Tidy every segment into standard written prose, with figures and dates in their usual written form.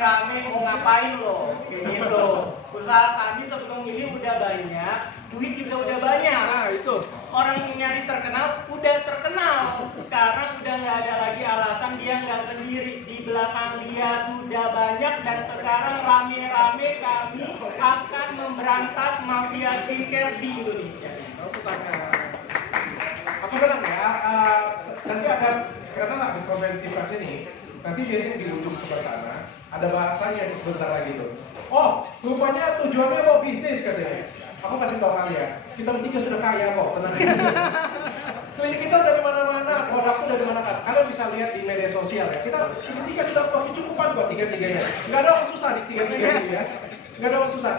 rame mau ngapain loh, gitu. Usaha kami sebelum ini udah banyak, duit juga udah banyak. Nah itu. Orang nyari terkenal, udah terkenal. Sekarang udah nggak ada lagi alasan dia nggak sendiri. Di belakang dia sudah banyak dan sekarang rame-rame kami akan memberantas mafia skincare di Indonesia. Aku tanya. Aku bilang ya, nanti ada, karena habis konferensi pers ini, nanti biasanya di ujung sebelah sana, ada bahasanya di sebentar lagi tuh. Oh, rupanya tujuannya mau bisnis katanya. Aku kasih tahu kalian, kita bertiga sudah kaya kok, tenang aja. Klinik kita udah di mana-mana, produknya udah di mana-mana. Kalian bisa lihat di media sosial ya. Kita tiga sudah kecukupan kok tiga-tiganya. Nggak ada orang susah di tiga-tiga ini ya. Nggak ada orang susah.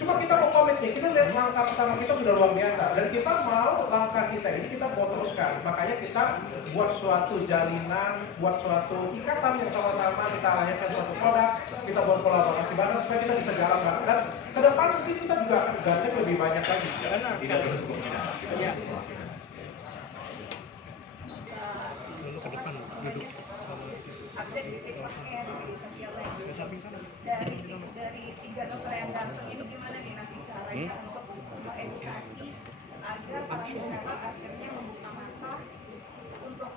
Cuma kita mau komit nih, kita lihat langkah pertama kita sudah luar biasa. Dan kita mau langkah kita ini kita mau teruskan. Makanya kita buat suatu jalinan, buat suatu ikatan yang sama-sama, kita layankan suatu produk, kita buat kolaborasi bareng supaya kita bisa jalan bareng. Dan ke depan mungkin kita juga akan gandeng lebih banyak lagi. Tidak menutup kemungkinan. Ya. Update di TikToknya di sosial media dari 3 dokter yang datang ini gimana nih nanti caranya untuk mengedukasi agar para masyarakat akhirnya membuka mata untuk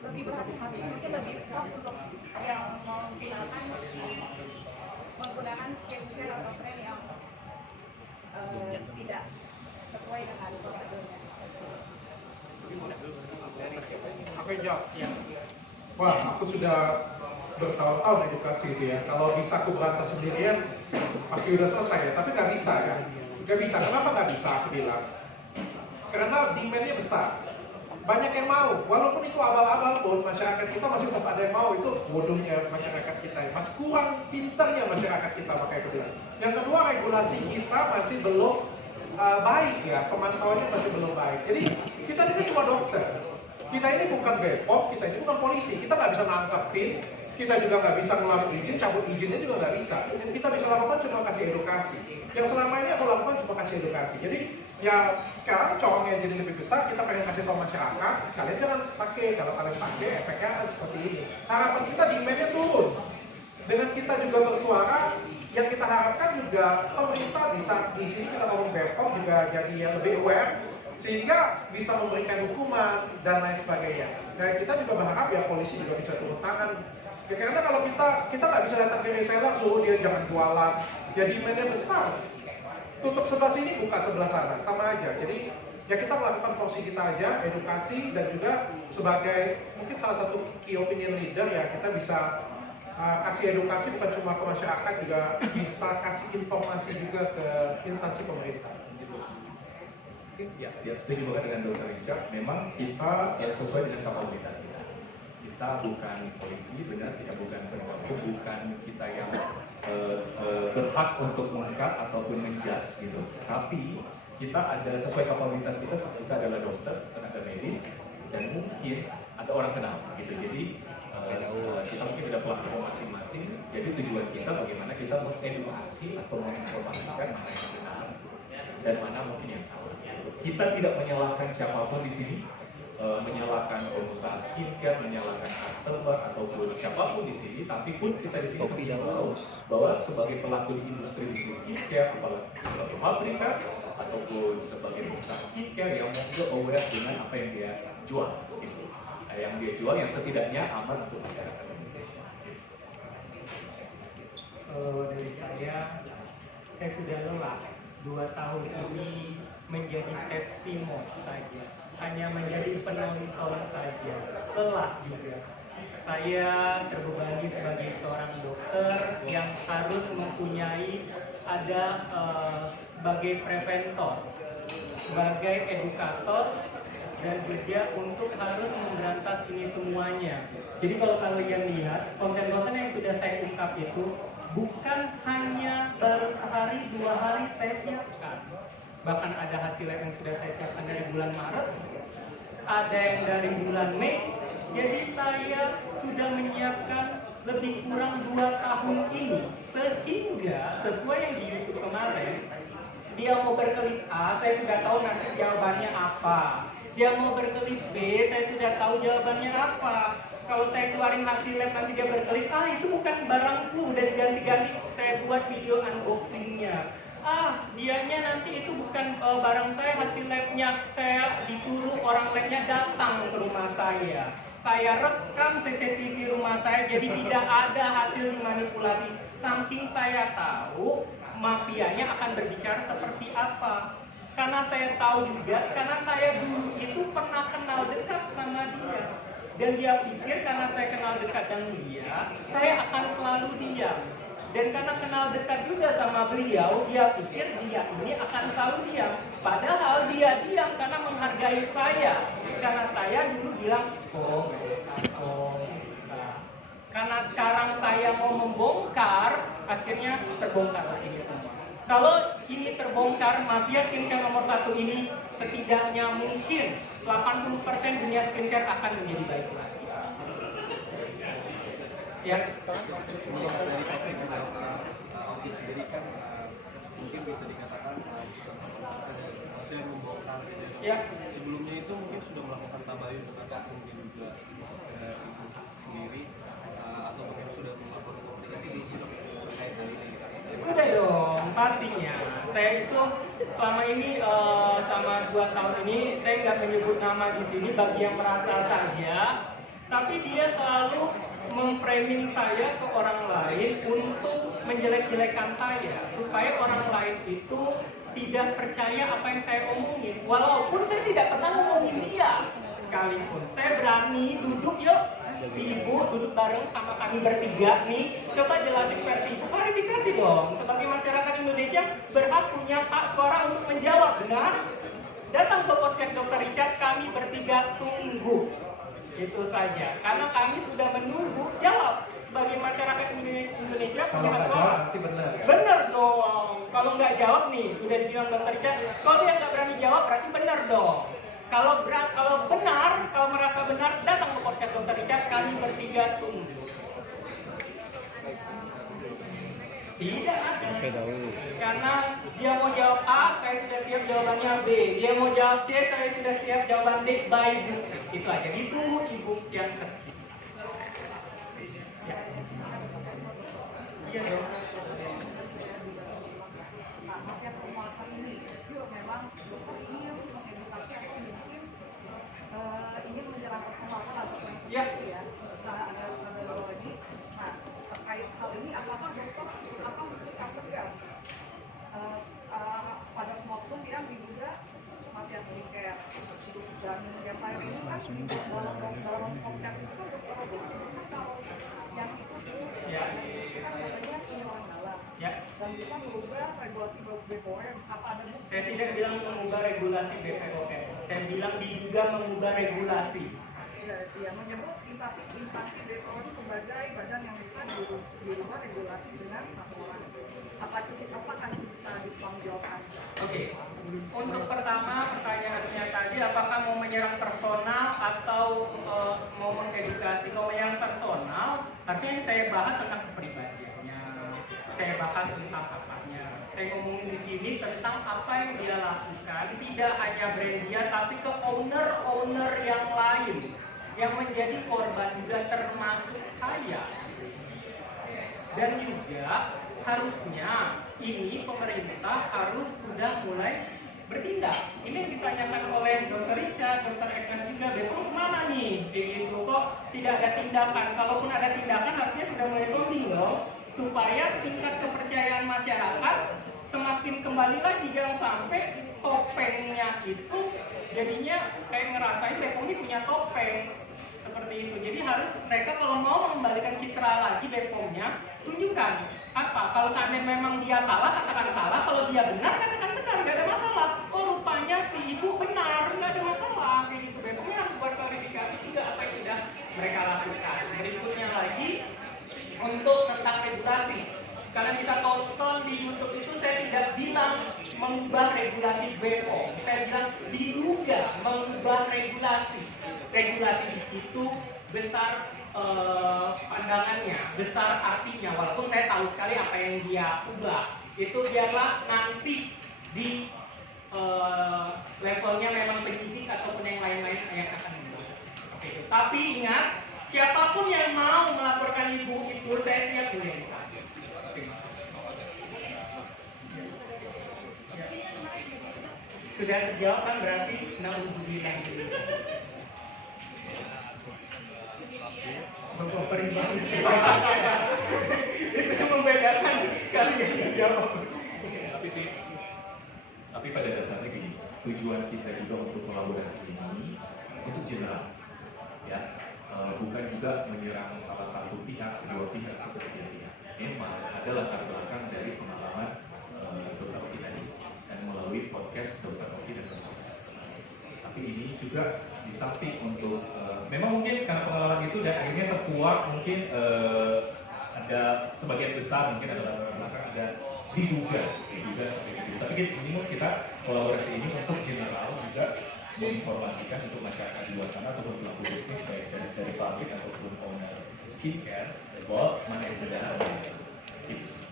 lebih berhati-hati, mungkin lebih stop untuk yang menggunakan skincare atau tren yang tidak sesuai dengan prosedurnya. Aku yang jawab. Wah, aku sudah bertahun-tahun edukasi itu ya. Kalau bisa aku berantas sendirian, pasti udah selesai ya. Tapi nggak bisa ya. Nggak bisa. Kenapa nggak bisa? Aku bilang. Karena demand-nya besar. Banyak yang mau. Walaupun itu abal-abal pun, masyarakat kita masih tetap ada yang mau. Itu bodohnya masyarakat kita ya. Masih kurang pintarnya masyarakat kita, makanya aku bilang. Yang kedua, regulasi kita masih belum baik ya. Pemantauannya masih belum baik. Jadi, kita ini kan cuma dokter. Kita ini bukan Bepom, kita ini bukan polisi. Kita nggak bisa nangkepin, kita juga nggak bisa ngeluarin izin, cabut izinnya juga nggak bisa. Yang kita bisa lakukan cuma kasih edukasi. Yang selama ini aku lakukan cuma kasih edukasi. Jadi ya sekarang corongnya jadi lebih besar, kita pengen kasih tahu masyarakat, kalian jangan pakai, kalau kalian pakai efeknya akan seperti ini. Harapan kita demand-nya turun. Dengan kita juga bersuara, yang kita harapkan juga pemerintah di sini kita ngomong Bepom juga jadi yang lebih aware, sehingga bisa memberikan hukuman dan lain sebagainya. Dan kita juga berharap ya polisi juga bisa turun tangan. Ya karena kalau kita nggak bisa datang ke reseller suruh dia jangan jualan, ya demand-nya besar. Tutup sebelah sini, buka sebelah sana, sama aja. Jadi ya kita melakukan porsi kita aja, edukasi dan juga sebagai mungkin salah satu key opinion leader ya kita bisa kasih edukasi bukan cuma ke masyarakat, juga bisa kasih informasi juga ke instansi pemerintah. Ya, setuju banget dengan Dr. Richard. Memang kita sesuai dengan kapabilitas kita. Kita bukan polisi, benar, kita bukan penegak hukum, bukan kita yang berhak untuk mengangkat ataupun menjudge gitu. Tapi kita ada sesuai kapabilitas kita. Kita adalah dokter, tenaga medis, dan mungkin ada orang kenal gitu. Jadi kita mungkin ada platform masing-masing. Jadi tujuan kita bagaimana kita mengedukasi atau menginformasikan mana yang benar dan mana mungkin yang salah. Kita tidak menyalahkan siapapun di sini, menyalahkan pengusaha skincare, menyalahkan customer ataupun siapapun di sini. Tapi pun kita di sini tahu bahwa sebagai pelaku di industri bisnis skincare, apalagi sebagai pabrikan ataupun sebagai pengusaha skincare yang juga aware dengan apa yang dia jual, gitu. Yang dia jual yang setidaknya aman untuk masyarakat Indonesia. Dari saya sudah lelah 2 tahun ini menjadi safety mode saja, hanya menjadi penonton saja, lelah juga. Saya terbebani sebagai seorang dokter yang harus mempunyai sebagai preventor, sebagai edukator, dan juga untuk harus memberantas ini semuanya. Jadi kalau kalian lihat konten-konten yang sudah saya ungkap itu bukan hanya baru sehari 2 hari saya siapkan, bahkan ada hasil yang sudah saya siapkan dari bulan Maret, ada yang dari bulan Mei. Jadi saya sudah menyiapkan lebih kurang 2 tahun ini, sehingga sesuai yang di YouTube kemarin, dia mau berkelit A, saya sudah tahu nanti jawabannya apa. Dia mau berkelit B, saya sudah tahu jawabannya apa. Kalau saya keluarin hasil lab nanti dia berkelit A, itu bukan barangku udah diganti-ganti, saya buat video unboxingnya. Dianya nanti itu bukan barang saya, hasil labnya. Saya disuruh orang labnya datang ke rumah saya. Saya rekam CCTV rumah saya, jadi tidak ada hasil dimanipulasi. Saking saya tahu mafianya akan berbicara seperti apa. Karena saya tahu juga, karena saya dulu itu pernah kenal dekat sama dia. Dan dia pikir karena saya kenal dekat dengan dia, saya akan selalu diam. Dan karena kenal dekat juga sama beliau, dia pikir dia ini akan selalu diam. Padahal dia diam karena menghargai saya. Karena saya dulu bilang, oh bisa. Karena sekarang saya mau membongkar, akhirnya terbongkar lagi semua. Kalau ini terbongkar, mafia skincare nomor 1 ini setidaknya mungkin 80% dunia skincare akan menjadi baik lagi. Ya. Kalau dari topik Oki sendiri kan mungkin bisa dikatakan saya membongkar. Ya. Sebelumnya itu mungkin sudah melakukan tabayun dengan mungkin juga ibu sendiri atau mungkin sudah melakukan komunikasi belum sudah terkait hal ini. Sudah dong, pastinya. Saya itu selama ini, selama 2 tahun ini, saya nggak menyebut nama di sini bagi yang merasa saja. Tapi dia selalu memframing saya ke orang lain untuk menjelek-jelekan saya. Supaya orang lain itu tidak percaya apa yang saya omongin. Walaupun saya tidak pernah ngomongin dia sekalipun. Saya berani duduk, yuk. Si ibu duduk bareng sama kami bertiga nih, coba jelasin versi ibu, klarifikasi dong. Sebagai masyarakat Indonesia berhak punya hak suara untuk menjawab, benar? Datang ke podcast Dr. Richard, kami bertiga tunggu. Itu saja, karena kami sudah menunggu jawab. Sebagai masyarakat Indonesia Kalau punya hak nggak suara. jawab berarti benar ya? Benar dong. Kalau nggak jawab nih, udah dibilang Dr. Richard, kalau dia nggak berani jawab berarti benar dong. Kalau benar, kalau merasa benar, datang ke podcast Dr. Richard, kami bertiga tunggu. Tidak ada. Karena dia mau jawab A, saya sudah siap jawabannya B. Dia mau jawab C, saya sudah siap jawaban D by book. Itu aja. Ditunggu ibu yang kecil. Ya. Iya dong. Yang penguasa ini, yuk memang dokter ini mengedukasi atau mungkin ingin menyerang personal atau Ya. ya. Ada dua lagi. Nah, terkait hal ini, apakah dokter akan bersikap tegas pada semua pun yang diduga mafia skincare dan yang lain ini kan dalam konteks itu kan dokter yang itu Ya. kan katanya punya orang dalam. Ya. Dan bisa merubah regulasi BPOM. Apa ada bukti? Saya tidak bilang mengubah regulasi BPOM. Saya bilang diduga mengubah regulasi. Ya, menyebut instansi BPOM sebagai badan yang bisa dirubah regulasi dengan satu orang. Apakah itu bisa dipertanggungjawabkan? Oke. Untuk pertama pertanyaannya tadi, apakah mau menyerang personal atau mau mengedukasi? Kalau menyerang personal, harusnya ini saya bahas tentang kepribadiannya. Saya bahas tentang apanya. Saya ngomongin di sini tentang apa yang dia lakukan, tidak hanya brand dia, tapi ke owner-owner yang lain yang menjadi korban juga termasuk saya. Dan juga harusnya ini pemerintah harus sudah mulai bertindak. Ini yang ditanyakan oleh Dr. Richard, Dr. Agnes juga, BPOM kemana nih? Gitu kok tidak ada tindakan. Kalaupun ada tindakan harusnya sudah mulai sounding dong, supaya tingkat kepercayaan masyarakat semakin kembali lagi. Jangan sampai topengnya itu jadinya kayak ngerasain BPOM ini punya topeng seperti itu. Jadi harus mereka kalau mau mengembalikan citra lagi BPOM-nya, tunjukkan apa. Kalau seandainya memang dia salah, katakan salah. Kalau dia benar, katakan benar, nggak ada masalah. Oh rupanya si ibu benar, nggak ada masalah. Kayak gitu. BPOM harus buat klarifikasi juga apa yang sudah mereka lakukan. Berikutnya lagi untuk tentang regulasi. Kalian bisa tonton di YouTube itu, saya tidak bilang mengubah regulasi BPOM. Saya bilang diduga mengubah regulasi. Regulasi di situ besar pandangannya, besar artinya. Walaupun saya tahu sekali apa yang dia ubah. Itu biarlah nanti di levelnya memang penyidik ataupun yang lain-lain yang akan membahas. Oke. Tapi ingat, siapapun yang mau melaporkan ibu itu, saya siap sudah terjawab kan berarti naudzubillah. Bapak perimbang itu yang membedakan kali yang jawab. Tapi pada dasarnya gini, tujuan kita juga untuk kolaborasi ini untuk general, ya, bukan juga menyerang salah satu pihak, kedua pihak atau ketiga pihak. Memang ada latar belakang dari pengalaman Dr. Oki tadi dan melalui podcast Dr. Oki dan Dr. Oki. Tapi ini juga di samping untuk memang mungkin karena pengalaman itu dan akhirnya terkuak mungkin ada sebagian besar mungkin ada latar belakang ada diduga seperti itu. Tapi ini kita kolaborasi ini untuk general juga menginformasikan untuk masyarakat di luar sana ataupun pelaku bisnis baik dari pabrik ataupun owner skincare bahwa mana yang benar dan yang salah. Itu sih.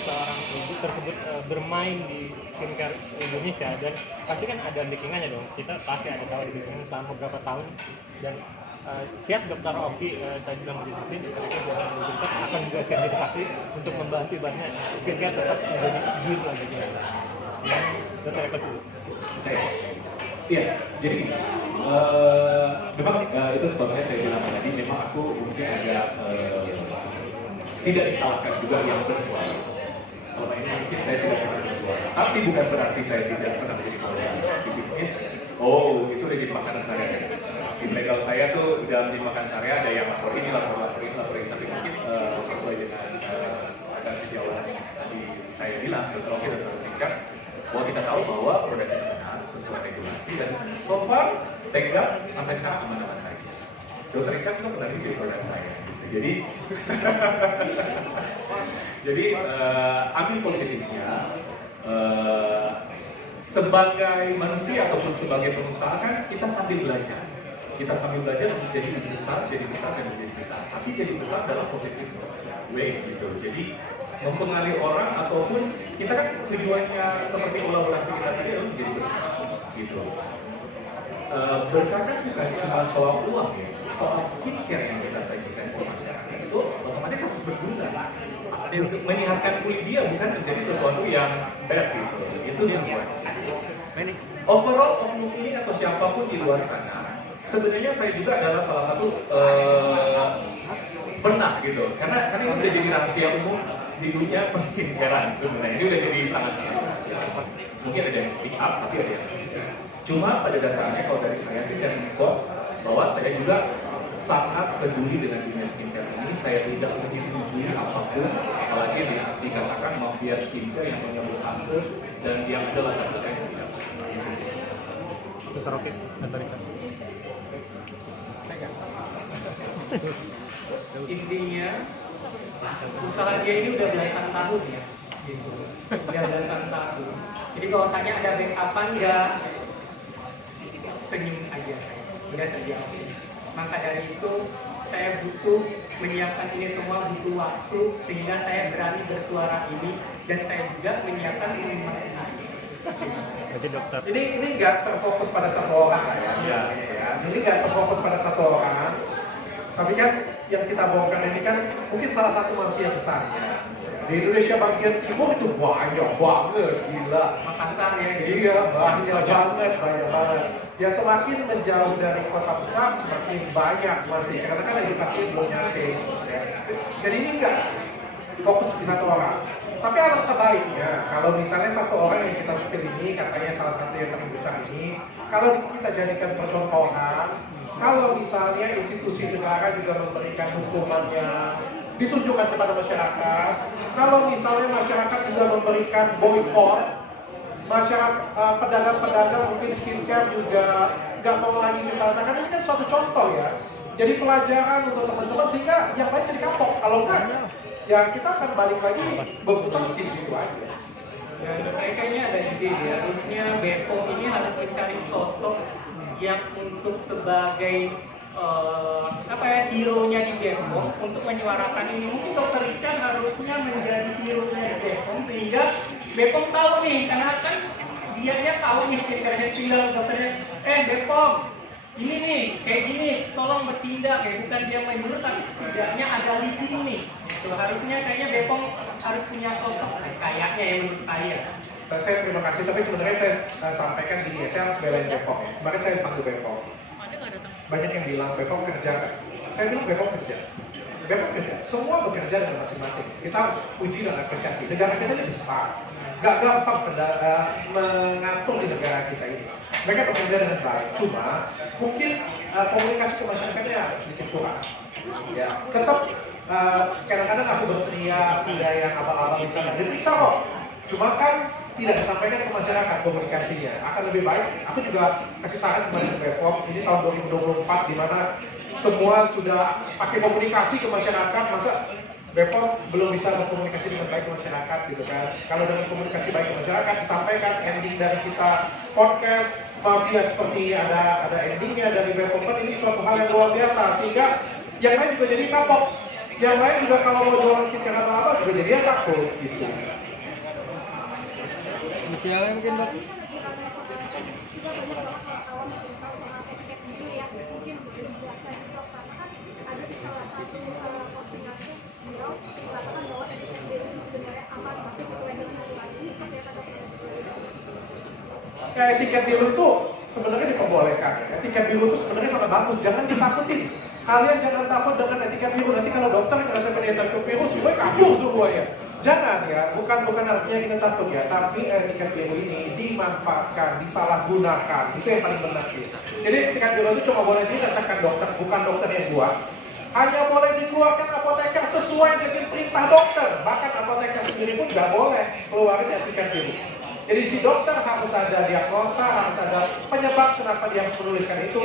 Seorang ibu tersebut bermain di skincare Indonesia dan pasti kan ada backingannya dong. Kita pasti ada tahu di backingan selama beberapa tahun dan siap Dr. Oki tadi bilang berdisiplin, kita akan juga siap jadi untuk membantu ibaratnya skincare tetap menjadi guru lagi. Dr. Eko dulu. Saya, iya, jadi memang itu sebabnya saya bilang tadi memang aku mungkin agak tidak disalahkan juga yang bersuara. Selama ini mungkin saya tidak pernah bersuara, tapi bukan berarti saya tidak pernah menjadi pelajar di bisnis. Oh, itu udah jadi makanan saya. Tim legal saya tuh udah menjadi makanan saya, ada yang lapor ini, lapor ini. Tapi mungkin sesuai dengan akan sejauh tadi saya bilang, Dr. Oki dan Dr. Richard, bahwa kita tahu bahwa produk ini benar sesuai regulasi dan so far tegak sampai sekarang aman-aman saja. Dr. Richard juga pernah review produk saya. Jadi ambil positifnya sebagai manusia ataupun sebagai pengusaha kan kita sambil belajar. Kita sambil belajar menjadi lebih besar, jadi besar dan menjadi besar. Tapi jadi besar dalam positif way gitu. Jadi mempengaruhi orang ataupun kita kan tujuannya seperti kolaborasi kita tadi adalah menjadi berkah gitu. Berkah kan bukan cuma soal uang ya, soal skincare yang kita sajikan ke masyarakat itu otomatis harus berguna. Menyehatkan kulit dia bukan menjadi sesuatu yang bad gitu. Itu tujuan. Overall oknum ini atau siapapun di luar sana, sebenarnya saya juga adalah salah satu pernah gitu, karena ini udah jadi rahasia umum di dunia perskincarean sebenarnya. Ini udah jadi sangat-sangat rahasia. Mungkin ada yang speak up, tapi ada yang tidak. Cuma pada dasarnya kalau dari saya sih saya menguat bahwa saya juga sangat peduli dengan dunia skincare ini. Saya tidak menyetujui apapun, apalagi dikatakan mafia skincare yang menyebut hasil dan yang adalah kata yang tidak. Itu sih. Dr. Oki, Dr. Richard. Intinya usaha dia ini udah belasan tahun ya, gitu. Udah belasan tahun. Jadi kalau tanya ada backupan nggak, senyum aja saya. Udah terjawab. Maka dari itu saya butuh menyiapkan ini semua, butuh waktu sehingga saya berani bersuara ini dan saya juga menyiapkan semua. Jadi dokter. Ini nggak terfokus pada satu orang ya. Ini nggak terfokus pada satu orang. Tapi kan yang kita bongkar ini kan mungkin salah satu mafia besar ya. Di Indonesia bagian timur itu banyak banget, gila. Makassar ya. Iya, banyak banget. Ya semakin menjauh dari kota besar semakin banyak masih karena kan edukasi belum nyampe. Ya. Jadi ini enggak fokus di satu orang. Tapi alangkah baiknya kalau misalnya satu orang yang kita spill ini katanya salah satu yang paling besar ini, kalau kita jadikan percontohan, kalau misalnya institusi negara juga memberikan hukumannya ditunjukkan kepada masyarakat, kalau misalnya masyarakat juga memberikan boykot, masyarakat pedagang-pedagang mungkin skincare juga nggak mau lagi ke sana, kan ini kan suatu contoh ya. Jadi pelajaran untuk teman-teman sehingga yang lain jadi kapok. Kalau enggak, ya kita akan balik lagi berputar di situ aja. Dan saya kayaknya ada ide ya, harusnya BPOM ini harus mencari sosok yang untuk sebagai hero-nya di BPOM untuk menyuarakan ini. Mungkin Dr. Richard harusnya menjadi hero-nya di BPOM sehingga BPOM tahu nih, karena kan dianya tahu nih skincare, tinggal dokternya, BPOM ini nih kayak gini, tolong bertindak ya, bukan dia main dulu tapi setidaknya ada leading nih. Tuh, harusnya kayaknya Bepom harus punya sosok kayaknya ya menurut saya. Saya terima kasih, tapi sebenarnya saya sampaikan gini ya, saya harus belain Bepom ya. Kemarin saya dipanggil Bepom. Banyak yang bilang Bepom kerja. Saya bilang Bepom kerja. Bepom kerja. Semua bekerja dengan masing-masing. Kita harus puji dan apresiasi. Negara kita ini besar. Gak gampang mengatur di negara kita ini. Mereka bekerja dengan baik. Cuma mungkin komunikasi ke masyarakatnya sedikit kurang. Ya, tetap kadang-kadang aku berteriak, ada yang abal-abal di sana. Diperiksa kok. Cuma kan tidak disampaikan ke masyarakat komunikasinya. Akan lebih baik, aku juga kasih saran kepada Bepom, ini tahun 2024 di mana semua sudah pakai komunikasi ke masyarakat, masa Bepom belum bisa berkomunikasi dengan baik ke masyarakat gitu kan. Kalau dengan komunikasi baik ke masyarakat, disampaikan ending dari kita podcast, mafia seperti ini ada endingnya dari Bepom, kan ini suatu hal yang luar biasa, sehingga yang lain juga jadi kapok. Yang lain juga kalau mau jualan skincare apa-apa juga jadi takut gitu. Inisialnya mungkin Dok. Ya, etiket biru itu sebenarnya diperbolehkan. Etiket biru itu sebenarnya sangat bagus, jangan ditakutin. Kalian jangan takut dengan etiket biru. Nanti kalau dokter ngerasa etiket biru, semua kabur semuanya. Jangan ya, bukan artinya kita takut ya, tapi etiket biru ini dimanfaatkan, disalahgunakan. Itu yang paling benar sih. Jadi etiket biru itu cuma boleh dirasakan dokter, bukan dokter yang buat. Hanya boleh dikeluarkan apoteker sesuai dengan perintah dokter. Bahkan apoteker sendiri pun nggak boleh keluarin etiket biru. Jadi si dokter harus ada diagnosa, harus ada penyebab kenapa dia harus menuliskan itu.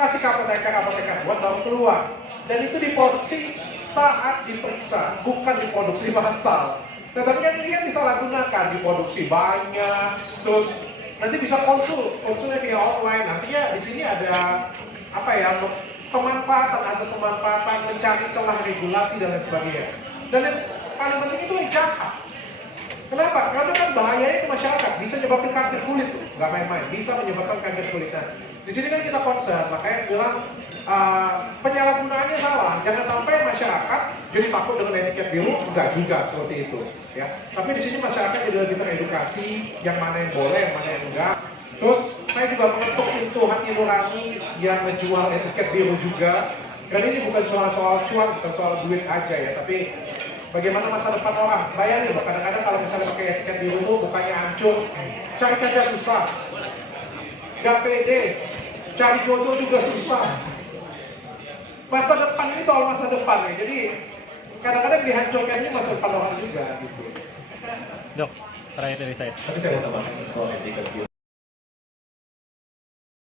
Kasih ke apoteker buat baru keluar. Dan itu diproduksi saat diperiksa, bukan diproduksi massal. Nah, tapi kan ini kan disalahgunakan, diproduksi banyak, terus nanti bisa konsulnya via online. Nantinya di sini ada apa ya, pemanfaatan, asal pemanfaatan, mencari celah regulasi dan lain sebagainya. Dan yang paling penting itu yang jahat. Kenapa? Karena kan bahayanya ke masyarakat, bisa menyebabkan kanker kulit tuh, nggak main-main, bisa menyebabkan kanker kulit. Nah, di sini kan kita concern, makanya bilang penyalahgunaannya salah. Jangan sampai masyarakat jadi takut dengan etiket biru, enggak juga seperti itu. Ya, tapi di sini masyarakat jadi lebih teredukasi, yang mana yang boleh, yang mana yang enggak. Terus saya juga mengetuk pintu hati nurani yang menjual etiket biru juga. Dan ini bukan soal cuan, bukan soal duit aja ya, tapi bagaimana masa depan orang. Bayangin loh, kadang-kadang kalau misalnya pakai etiket biru itu bukannya hancur, cari kerja susah, gak pede, cari jodoh juga susah. Masa depan ini soal masa depan ya, jadi kadang-kadang dihancurkan ini masa depan orang juga gitu. Dok, terakhir dari saya. Tapi saya mau tambahkan soal etika biru.